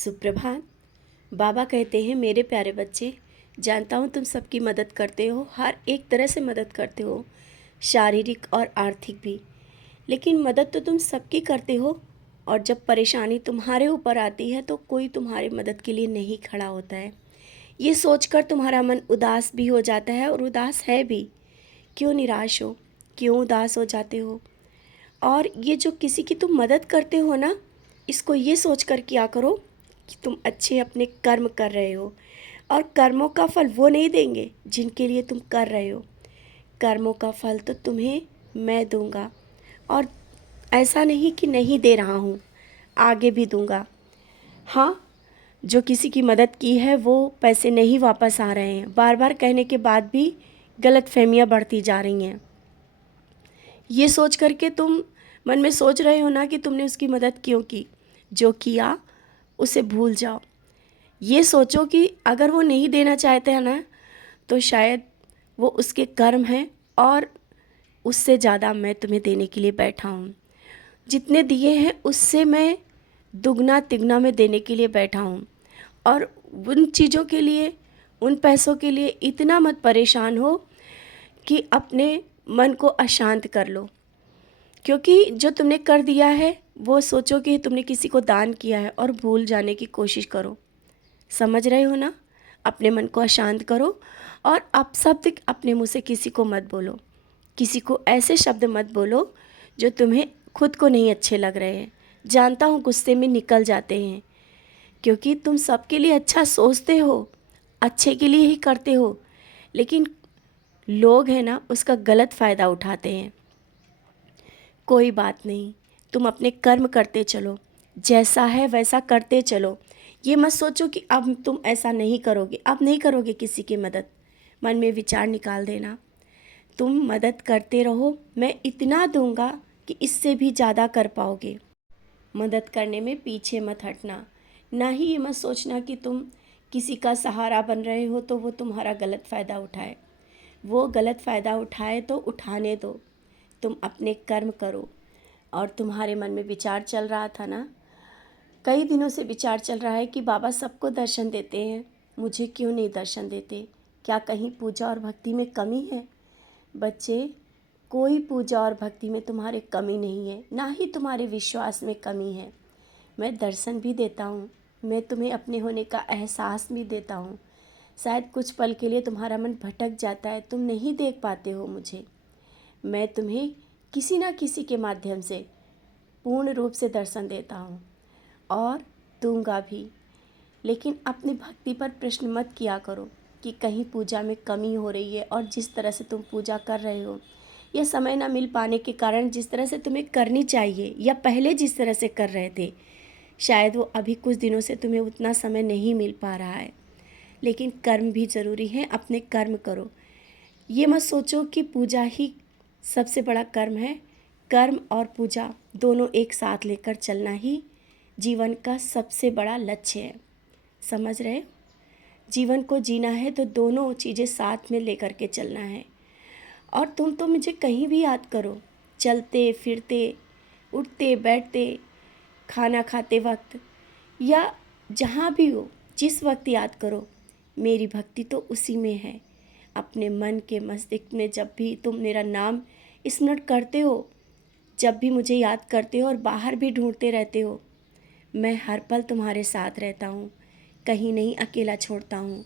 सुप्रभात। बाबा कहते हैं, मेरे प्यारे बच्चे, जानता हूँ तुम सबकी मदद करते हो, हर एक तरह से मदद करते हो, शारीरिक और आर्थिक भी। लेकिन मदद तो तुम सबकी करते हो, और जब परेशानी तुम्हारे ऊपर आती है तो कोई तुम्हारी मदद के लिए नहीं खड़ा होता है। ये सोचकर तुम्हारा मन उदास भी हो जाता है, और उदास है भी। क्यों निराश हो, क्यों उदास हो जाते हो? और ये जो किसी की तुम मदद करते हो ना, इसको ये सोच कर किया करो कि तुम अच्छे अपने कर्म कर रहे हो, और कर्मों का फल वो नहीं देंगे जिनके लिए तुम कर रहे हो। कर्मों का फल तो तुम्हें मैं दूंगा, और ऐसा नहीं कि नहीं दे रहा हूँ, आगे भी दूंगा। हाँ, जो किसी की मदद की है वो पैसे नहीं वापस आ रहे हैं, बार बार कहने के बाद भी गलतफहमियाँ बढ़ती जा रही हैं। ये सोच करके तुम मन में सोच रहे हो ना कि तुमने उसकी मदद क्यों की। जो किया उसे भूल जाओ। ये सोचो कि अगर वो नहीं देना चाहते हैं ना, तो शायद वो उसके कर्म हैं, और उससे ज़्यादा मैं तुम्हें देने के लिए बैठा हूँ। जितने दिए हैं उससे मैं दुगना तिगना में देने के लिए बैठा हूँ। और उन चीज़ों के लिए, उन पैसों के लिए इतना मत परेशान हो कि अपने मन को अशांत कर लो। क्योंकि जो तुमने कर दिया है वो सोचो कि तुमने किसी को दान किया है, और भूल जाने की कोशिश करो। समझ रहे हो ना? अपने मन को अशांत करो, और अब शब्द अपने मुँह से किसी को मत बोलो। किसी को ऐसे शब्द मत बोलो जो तुम्हें खुद को नहीं अच्छे लग रहे हैं। जानता हूँ गुस्से में निकल जाते हैं, क्योंकि तुम सबके लिए अच्छा सोचते हो, अच्छे के लिए ही करते हो, लेकिन लोग हैं ना, उसका गलत फ़ायदा उठाते हैं। कोई बात नहीं, तुम अपने कर्म करते चलो, जैसा है वैसा करते चलो। ये मत सोचो कि अब तुम ऐसा नहीं करोगे, अब नहीं करोगे किसी की मदद। मन में विचार निकाल देना। तुम मदद करते रहो, मैं इतना दूंगा कि इससे भी ज़्यादा कर पाओगे। मदद करने में पीछे मत हटना। ना ही ये मत सोचना कि तुम किसी का सहारा बन रहे हो तो वो तुम्हारा गलत फ़ायदा उठाए। वो गलत फ़ायदा उठाए तो उठाने दो, तुम अपने कर्म करो। और तुम्हारे मन में विचार चल रहा था ना, कई दिनों से विचार चल रहा है कि बाबा सबको दर्शन देते हैं, मुझे क्यों नहीं दर्शन देते? क्या कहीं पूजा और भक्ति में कमी है? बच्चे, कोई पूजा और भक्ति में तुम्हारे कमी नहीं है, ना ही तुम्हारे विश्वास में कमी है। मैं दर्शन भी देता हूँ, मैं तुम्हें अपने होने का एहसास भी देता हूँ। शायद कुछ पल के लिए तुम्हारा मन भटक जाता है, तुम नहीं देख पाते हो मुझे। मैं तुम्हें किसी न किसी के माध्यम से पूर्ण रूप से दर्शन देता हूँ, और दूंगा भी। लेकिन अपनी भक्ति पर प्रश्न मत किया करो कि कहीं पूजा में कमी हो रही है, और जिस तरह से तुम पूजा कर रहे हो, यह समय ना मिल पाने के कारण जिस तरह से तुम्हें करनी चाहिए, या पहले जिस तरह से कर रहे थे, शायद वो अभी कुछ दिनों से तुम्हें उतना समय नहीं मिल पा रहा है। लेकिन कर्म भी ज़रूरी है, अपने कर्म करो। ये मत सोचो कि पूजा ही सबसे बड़ा कर्म है। कर्म और पूजा दोनों एक साथ लेकर चलना ही जीवन का सबसे बड़ा लक्ष्य है। समझ रहे? जीवन को जीना है तो दोनों चीज़ें साथ में लेकर के चलना है। और तुम तो मुझे कहीं भी याद करो, चलते फिरते, उठते बैठते, खाना खाते वक्त, या जहाँ भी हो, जिस वक्त याद करो, मेरी भक्ति तो उसी में है। अपने मन के मस्तिष्क में जब भी तुम मेरा नाम स्मरण करते हो, जब भी मुझे याद करते हो और बाहर भी ढूंढते रहते हो, मैं हर पल तुम्हारे साथ रहता हूँ, कहीं नहीं अकेला छोड़ता हूँ।